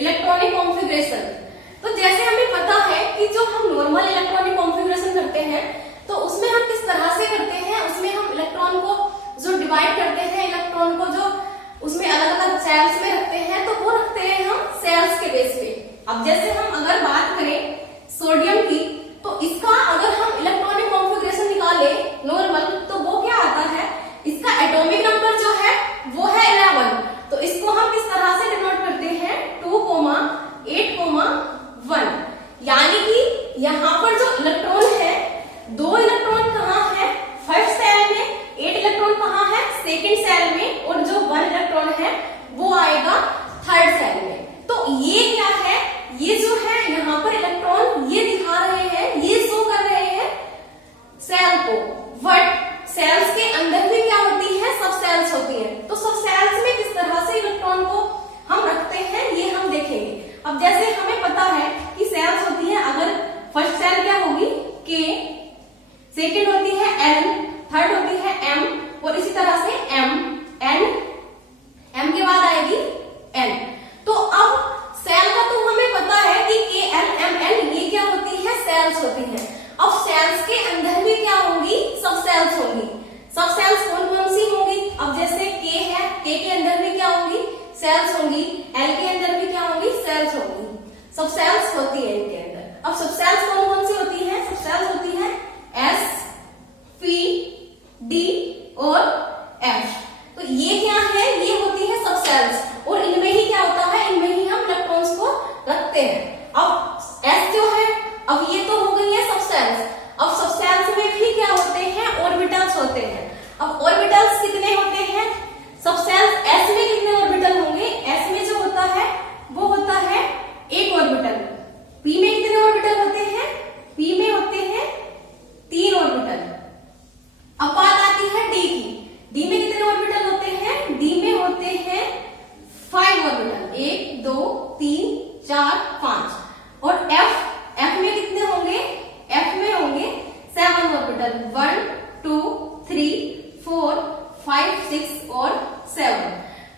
Electronic configuration. तो जैसे हमें पता है कि जो हम नॉर्मल इलेक्ट्रॉनिक कॉन्फ़िगरेशन करते हैं तो उसमें हम किस तरह से करते हैं, उसमें हम इलेक्ट्रॉन को जो डिवाइड करते हैं, इलेक्ट्रॉन को जो उसमें अलग अलग सेल्स में रखते हैं, तो वो रखते हैं हम सेल्स के बेस पे। अब जैसे हम अगर बात करें सोडियम की, तो इसका अगर हम इलेक्ट्रॉनिक कॉन्फ़िगरेशन निकाले नॉर्मल, तो वो क्या आता है, इसका एटॉमिक नंबर जो है वो है 11। तो इसको हम किस तरह से डिनोट करते हैं, 2,8,1। यानी कि यहाँ पर जो इलेक्ट्रॉन है, 2 इलेक्ट्रॉन कहाँ है, फर्स्ट सेल में, 8 इलेक्ट्रॉन कहाँ है, सेकेंड सेल में, और जो 1 इलेक्ट्रॉन है वो आएगा थर्ड सेल में। तो ये क्या है, ये जो है यहाँ पर इलेक्ट्रॉन ये दिखा रहे हैं, ये शो कर रहे हैं सेल को, बट सेल्स के अंदर भी क्या होती है, सब सेल्स होती हैं। तो सब सेल्स में किस तरह से इलेक्ट्रॉन को हम रखते हैं ये हम देखेंगे। अब जैसे हमें पता है कि सेल्स होती है, अगर फर्स्ट सेल क्या होगी K, सेकेंड होती है L, थर्ड होती है M, और इसी तरह से M, N, M के बाद आएगी N। तो अब सेल का तो हमें पता है कि K, L, M, N ये क्या होती है, सेल्स होती है। अब सेल्स के अंदर भी क्या होंगी, सब सेल्स होंगी। सब सेल्स कौन कौन सी होंगी, अब जैसे K है, K के अंदर भी क्या होंगी, सेल्स होंगी, L के अंदर भी क्या होंगी, सेल्स होंगी। सब सेल्स होती है इनके अंदर। अब सब सेल्स कौन कौन सी होती है, सब सेल्स होती है S, P, D और F। तो ये क्या है, ये होती है सब सेल्स, और इनमें ही क्या होता है, इनमें ही हम इलेक्ट्रॉन्स को रखते हैं। अब S जो है, अब ये तो हो गई है सब सेल्स। अब सब सेल्स में भी क्या होते हैं, ऑर्बिटल्स होते हैं। अब ऑर्बिटल्स कितने होते हैं, सब सेल्स S में कितने ऑर्बिटल होंगे, S में जो होता है वो होता है 1 ऑर्बिटल। P में कितने ऑर्बिटल होते हैं, P में होते हैं 3 ऑर्बिटल। अब बात आती है D की, D में कितने ऑर्बिटल होते हैं, D में होते हैं 5 ऑर्बिटल, 1, 2, 3, 4, 5। और F में कितने होंगे, F में होंगे 7 ऑर्बिटल, 1, 2, 3, 4, 5, 6 और 7।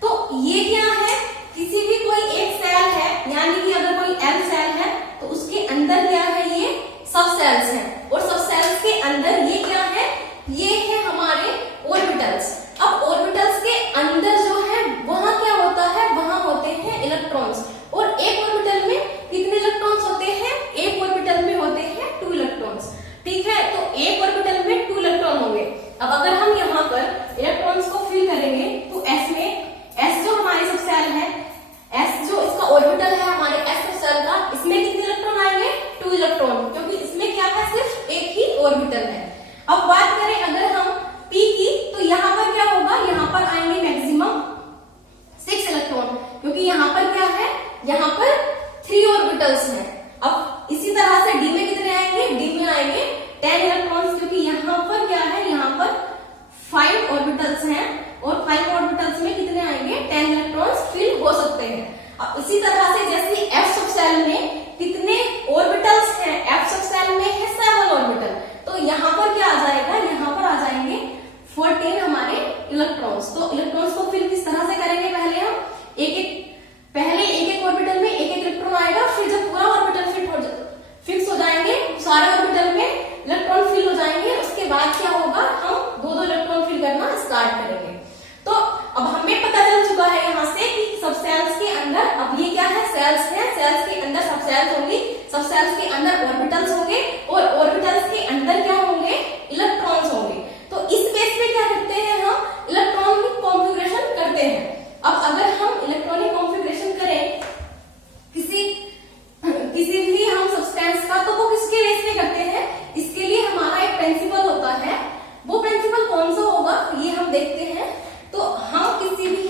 तो ये क्या है, किसी भी कोई एक सेल है, यानी कि अगर कोई L सेल है तो उसके अंदर क्या है, ये सब सेल्स हैं, और सब सेल्स के अंदर ये क्या है, ये है हमारे ऑर्बिटल्स। अब ऑर्बिटल्स के अंदर जो है वहां क्या होता है, वहां होते हैं इलेक्ट्रॉन्स। और एक ऑर्बिटल में कितने इलेक्ट्रॉन्स होते हैं, एक ऑर्बिटल में होते हैं 2 इलेक्ट्रॉन्स। ठीक है, तो एक ऑर्बिटल में 2 इलेक्ट्रॉन होंगे। अब अगर हम यहाँ पर इलेक्ट्रॉन्स को फिल करेंगे तो S में, S जो हमारी सब सेल है, S जो इसका ऑर्बिटल है हमारे S सब सेल का, इसमें कितने इलेक्ट्रॉन आएंगे, 2 इलेक्ट्रॉन, क्योंकि इसमें क्या है, सिर्फ एक ही ऑर्बिटल है। अब बात करें अगर हम P की, तो यहाँ पर क्या होगा, यहाँ पर आएंगे मैक्सिमम 6 इलेक्ट्रॉन, क्योंकि यहाँ पर क्या है, यहाँ पर 3 ऑर्बिटल्स हैं। अब इसी तरह से D में कितने आएंगे, D में आएंगे 10 इलेक्ट्रॉन्स, क्योंकि यहाँ पर क्या है, यहाँ पर 5 ऑर्बिटल्स हैं, और 5 ऑर्बिटल्स में कितने आएंगे, 10 इलेक्ट्रॉन्स फिल हो सकते हैं। अब इसी तरह से जैसे F सब सेल में कितने ऑर्बिटल्स हैं, F सब सेल में है 7 ऑर्बिटल, तो यहाँ पर क्या आ जाएगा, यहाँ पर आ जाएंगे 14 हमारे इलेक्ट्रॉन्स। तो इलेक्ट्रॉन्स को फिल किस तरह से करेंगे, पहले हम पहले एक ऑर्बिटल में एक इलेक्ट्रॉन आएगा, फिर जब पूरा ऑर्बिटल फिक्स हो जाएंगे, सारे ऑर्बिटल में इलेक्ट्रॉन फिल हो जाएंगे, उसके बाद क्या होगा, हम 2-2 इलेक्ट्रॉन फिल करना स्टार्ट करेंगे। तो अब हमें पता चल चुका है यहाँ से कि सब सेल्स के अंदर, अब ये क्या है, सेल्स है, सेल्स के अंदर सब सेल्स होंगी, सब सेल्स के अंदर ऑर्बिटल्स होंगे, और ऑर्बिटल्स के अंदर क्या होंगे, इलेक्ट्रॉन्स होंगे। तो इस बेस पे क्या करते हैं, हम इलेक्ट्रॉनिक कॉन्फ़िगरेशन करते हैं। अब अगर हम इलेक्ट्रॉनिक कॉन्फ़िगरेशन करें किसी भी हम सब्सटेंस का, तो वो किसके बेस पे करते हैं, इसके लिए हमारा एक प्रिंसिपल होता है। वो प्रिंसिपल कौन सा होगा, ये हम देखते हैं। तो हम किसी भी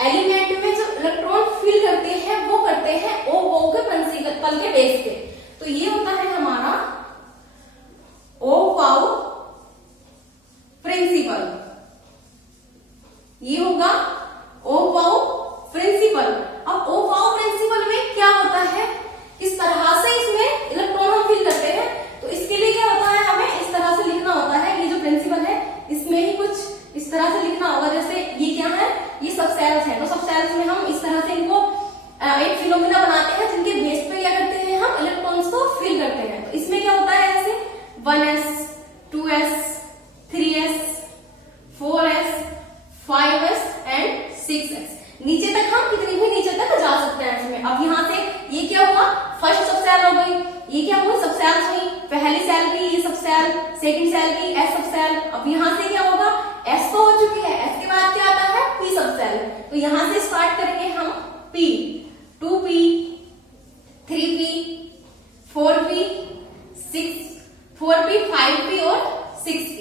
एलिमेंट में जो इलेक्ट्रॉन फिल करते हैं वो करते हैं ओ के प्रिंसिपल के बेस पे। तो ये होता है हमारा ओ प्रिंसिपल, ये होगा ओ प्रिंसिपल। अब ओ प्रिंसिपल में क्या होता है, इस तरह से इसमें इलेक्ट्रॉन हम फिल करते हैं। तो इसके लिए क्या होता है, हमें इस तरह से लिखना होता है, ये जो प्रिंसिपल है इसमें ही कुछ इस तरह से लिखना होगा। जैसे ये क्या है, ये सब सेल्स है, तो सब सेल्स में हम इस तरह से इनको एक फिनोमिना बना सेकंड सेल की एस सब सेल। अब यहाँ से क्या होगा, एस तो हो चुकी है, एस के बाद क्या आता है पी सब सेल। तो यहाँ से स्टार्ट करेंगे हम P, 2p, 3p, 4p, 4p, 5p और 6p।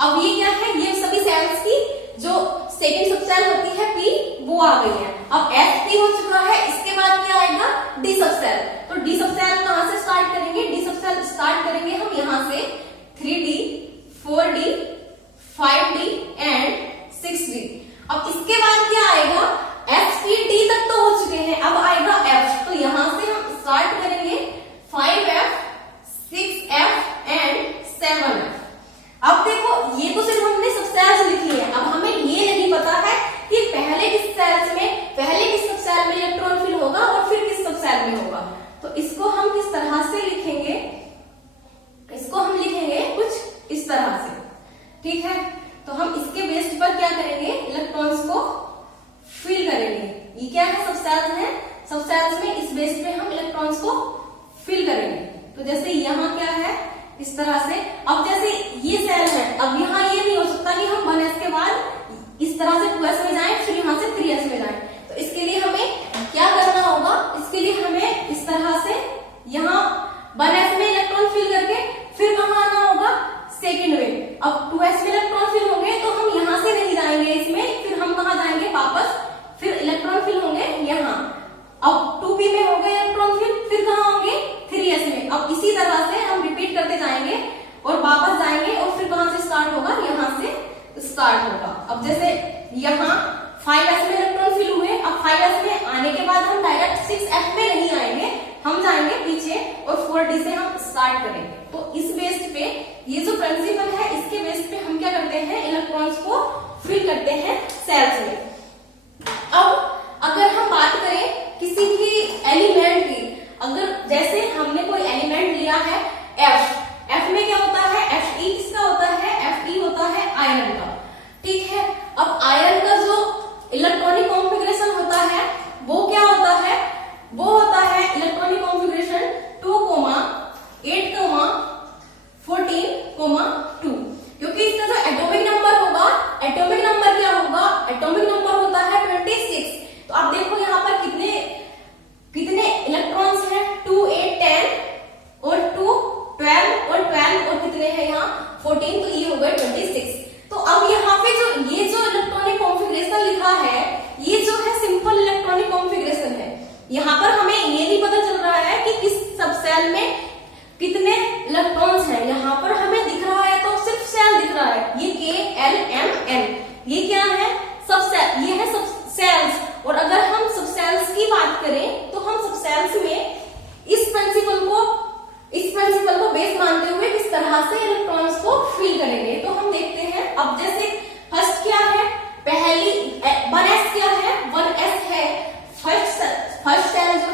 अब ये क्या है, ये सभी सेल्स की जो सेकंड सब सेल होती है पी, वो आ गई है। अब एस पी हो चुका है, इसके बाद क्या आएगा डी सब सेल। तो डी सब सेल कहां से स्टार्ट करेंगे, डी सब सेल स्टार्ट करेंगे हम यहां से 3d, 4d, 5d and 6d। अब इसके बाद क्या आएगा, एफ पी डी तक तो हो चुके हैं, अब आएगा एफ। तो यहां से हम स्टार्ट करेंगे 5f, 6f एंड 7f। अब देखो ये तो सिर्फ हमने सब सेल्स लिखी है, अब हमें ये नहीं पता है कि पहले किस सेल्स में, पहले किस सब सेल में इलेक्ट्रॉन फिल होगा और फिर किस सब सेल में होगा। तो इसको हम किस तरह से लिखेंगे, इसको हम लिखेंगे कुछ इस तरह से, ठीक है। तो हम इसके बेस पर क्या करेंगे, इलेक्ट्रॉन्स को फिल करेंगे। ये क्या है, सब सेल्स है, सब सेल्स में इस बेस पे हम इलेक्ट्रॉन्स को फिल करेंगे। तो जैसे यहाँ क्या है इस तरह से। अब जैसे ये सेल है, अब यहाँ ये नहीं हो सकता कि हम 1s के बाद इस तरह से 2s में जाएं, फिर यहाँ से 3s में जाएं। तो इसके लिए हमें क्या करना होगा, इसके लिए हमें इस तरह से यहाँ 1s में इलेक्ट्रॉन फिल करके फिर कहाँ आना होगा, सेकेंड में। अब 2s में इलेक्ट्रॉन फिल होंगे तो हम यहाँ से नहीं जाएंगे इसमें, फिर हम कहाँ जाएंगे वापस, फिर इलेक्ट्रॉन फिल होंगे यहाँ। अब 2p में हो गए इलेक्ट्रॉन फिर कहाँ होंगे 3s में। अब इसी तरह से हम रिपीट करते जाएंगे और वापस जाएंगे और फिर कहां से स्टार्ट होगा, यहाँ से स्टार्ट होगा। अब जैसे यहाँ 5s में इलेक्ट्रॉन फिल हुए, अब 5s में आने के बाद हम डायरेक्ट 6f में नहीं आएंगे, हम जाएंगे पीछे और 4d से हम स्टार्ट करेंगे। तो इस बेस पे ये जो प्रिंसिपल है, इसके बेस पे हम क्या करते हैं, इलेक्ट्रॉन्स को फिल करते हैं सेल्स में। अब अगर हम बात करें किसी भी एलिमेंट की, अगर जैसे हमने कोई एलिमेंट लिया है एफ में क्या होता है, Fe किसका होता है, Fe होता है आयरन का, ठीक है। अब आयरन का जो इलेक्ट्रॉनिक कॉन्फ़िगरेशन होता है वो क्या होता है, वो होता है इलेक्ट्रॉनिक कॉन्फ़िगरेशन 2, 8, 14, 2। क्योंकि इसका जो एटॉमिक नंबर होगा, एटॉमिक नंबर क्या होगा, एटॉमिक नंबर होता है 26। तो आप देखो यहाँ पर कितने इलेक्ट्रॉन्स हैं, 2, 8, 10 और 2, 12 और 12 और कितने हैं यहाँ 14, तो ये हो गए 26। तो अब यहाँ पे ये जो इलेक्ट्रॉनिक कॉन्फ़िगरेशन लिखा है, ये जो है सिंपल इलेक्ट्रॉनिक कॉन्फ़िगरेशन है। यहाँ पर हमें ये नहीं पता चल रहा है कि किस सब सेल में कितने इलेक्ट्रॉन्स हैं, यहाँ पर हमें दिख रहा है तो सिर्फ सेल दिख रहा है, ये KLMN, ये क्या है सब सेल, ये है सब सेल्स। और अगर हम सब सेल्स की बात करें तो हम सब सेल्स में इस प्रिंसिपल को बेस मानते हुए किस तरह से इलेक्ट्रॉन्स को फिल करेंगे। तो हम देखते हैं, अब जैसे फर्स्ट क्या है, पहली 1s क्या है, 1s है फर्स्ट सेल जो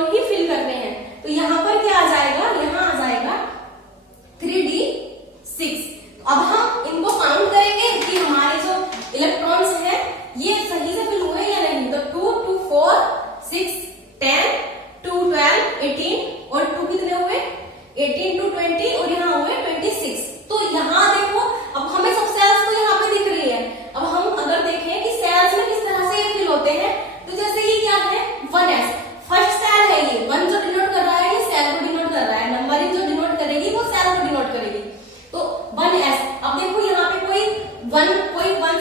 इलेक्ट्रॉन ही फिल करने हैं। तो यहाँ पर क्या आ जाएगा, यहाँ आ जाएगा 3d6। अब हम इनको काउंट करेंगे कि हमारे जो इलेक्ट्रॉन्स हैं ये सही से फिल हुए या नहीं। तो 2 2 4 6 10 2 12 18 और 2 कितने हुए 18 2 20 और यहाँ हुए 26। तो यहाँ देखो अब हमें सब सेल्स तो यहाँ पे दिख रही है। अब हम अगर देखें कि सेल्स में किस तरह से ये फिल होते हैं, तो जैसे ये क्या है 1s फर्स्ट सेल है, ये 1 जो डिनोट कर रहा है ये सेल को डिनोट कर रहा है, नंबरिंग जो डिनोट करेगी वो सेल को डिनोट करेगी। तो 1s। अब देखो यहाँ पे कोई वन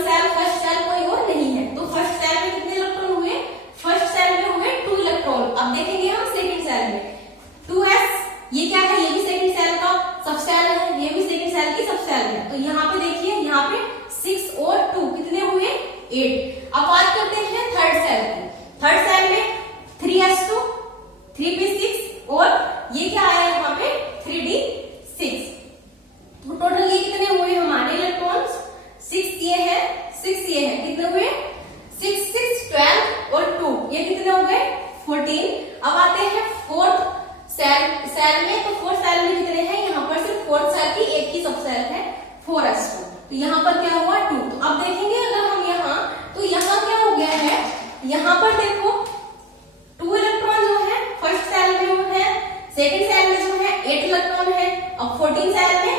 सेल फर्स्ट सेल कोई और नहीं है। तो फर्स्ट सेल में कितने इलेक्ट्रॉन हुए, फर्स्ट सेल में हुए 2 इलेक्ट्रॉन। अब देखेंगे हम सेकंड सेल में 2s, ये क्या है, ये भी सेकंड सेल का सब सेल है, ये भी सेकंड सेल की सब सेल है। तो यहाँ पे देखिए यहाँ पे 6 और 2 कितने हुए 8। अब बात करते हैं थर्ड सेल की। थर्ड सेल में 3s2 3p6 और ये क्या आया यहाँ पे 3d6। तो टोटल ये कितने हुए हमारे इलेक्ट्रॉन्स 6 ये है 6 ये है, कितने हुए 6 6 12 और 2 ये कितने हो गए 14। अब आते हैं फोर्थ सेल में। तो फोर्थ सेल में कितने हैं, यहाँ पर सिर्फ फोर्थ सेल की एक ही सब सेल है 4s2। तो यहाँ पर क्या हुआ 2। तो अब देखेंगे अगर हम यहाँ, तो यहाँ क्या हो गया है, यहाँ पर देखो 2 इलेक्ट्रॉन जो है फर्स्ट सेल में वो है, सेकंड सेल में जो है 8 इलेक्ट्रॉन है। अब 14 सेल में,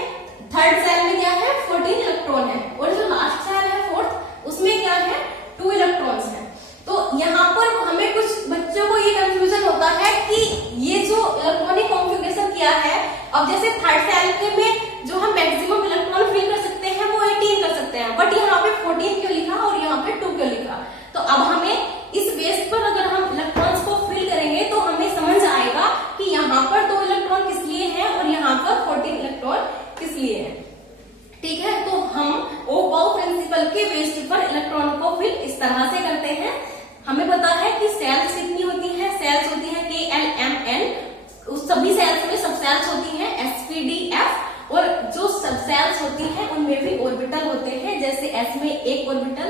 थर्ड सेल में क्या है 14 इलेक्ट्रॉन है, और जो लास्ट सेल है फोर्थ उसमें क्या है 2 इलेक्ट्रॉन्स है। तो यहाँ पर हमें कुछ बच्चों को ये कंफ्यूजन होता है कि ये जो इलेक्ट्रॉनिक कॉन्फ़िगरेशन किया है, अब जैसे थर्ड सेल में जो हम मैक्सिमम इलेक्ट्रॉन फिल कर सकते हैं वो 18 कर सकते हैं, बट यहाँ पे 14 क्यों लिखा और यहाँ पे 2 क्यों लिखा। तो अब हमें इस बेस पर अगर हम इलेक्ट्रॉन्स को फिल करेंगे तो हमें समझ आएगा कि यहाँ पर 2 इलेक्ट्रॉन किस लिए है और यहाँ पर 14 इलेक्ट्रॉन किस लिए है। ठीक है, तो हम ओबाउ प्रिंसिपल के बेस पर इलेक्ट्रॉन को फिल इस तरह से करते हैं। हमें पता है कि सेल्स कितनी होती है, सेल्स होती है KLMN, उस सभी सेल्स में सब सेल्स होती हैं SPDF, और जो सब सेल्स होती हैं उनमें भी ऑर्बिटल होते हैं। जैसे S में 1 ऑर्बिटल,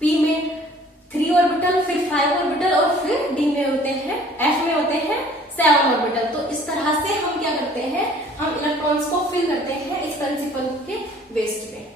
P में 3 ऑर्बिटल, फिर 5 ऑर्बिटल और फिर D में होते हैं, F में होते हैं 7 ऑर्बिटल। तो इस तरह से हम क्या करते हैं, हम इलेक्ट्रॉन्स को फिल करते हैं इस प्रिंसिपल के बेस पे।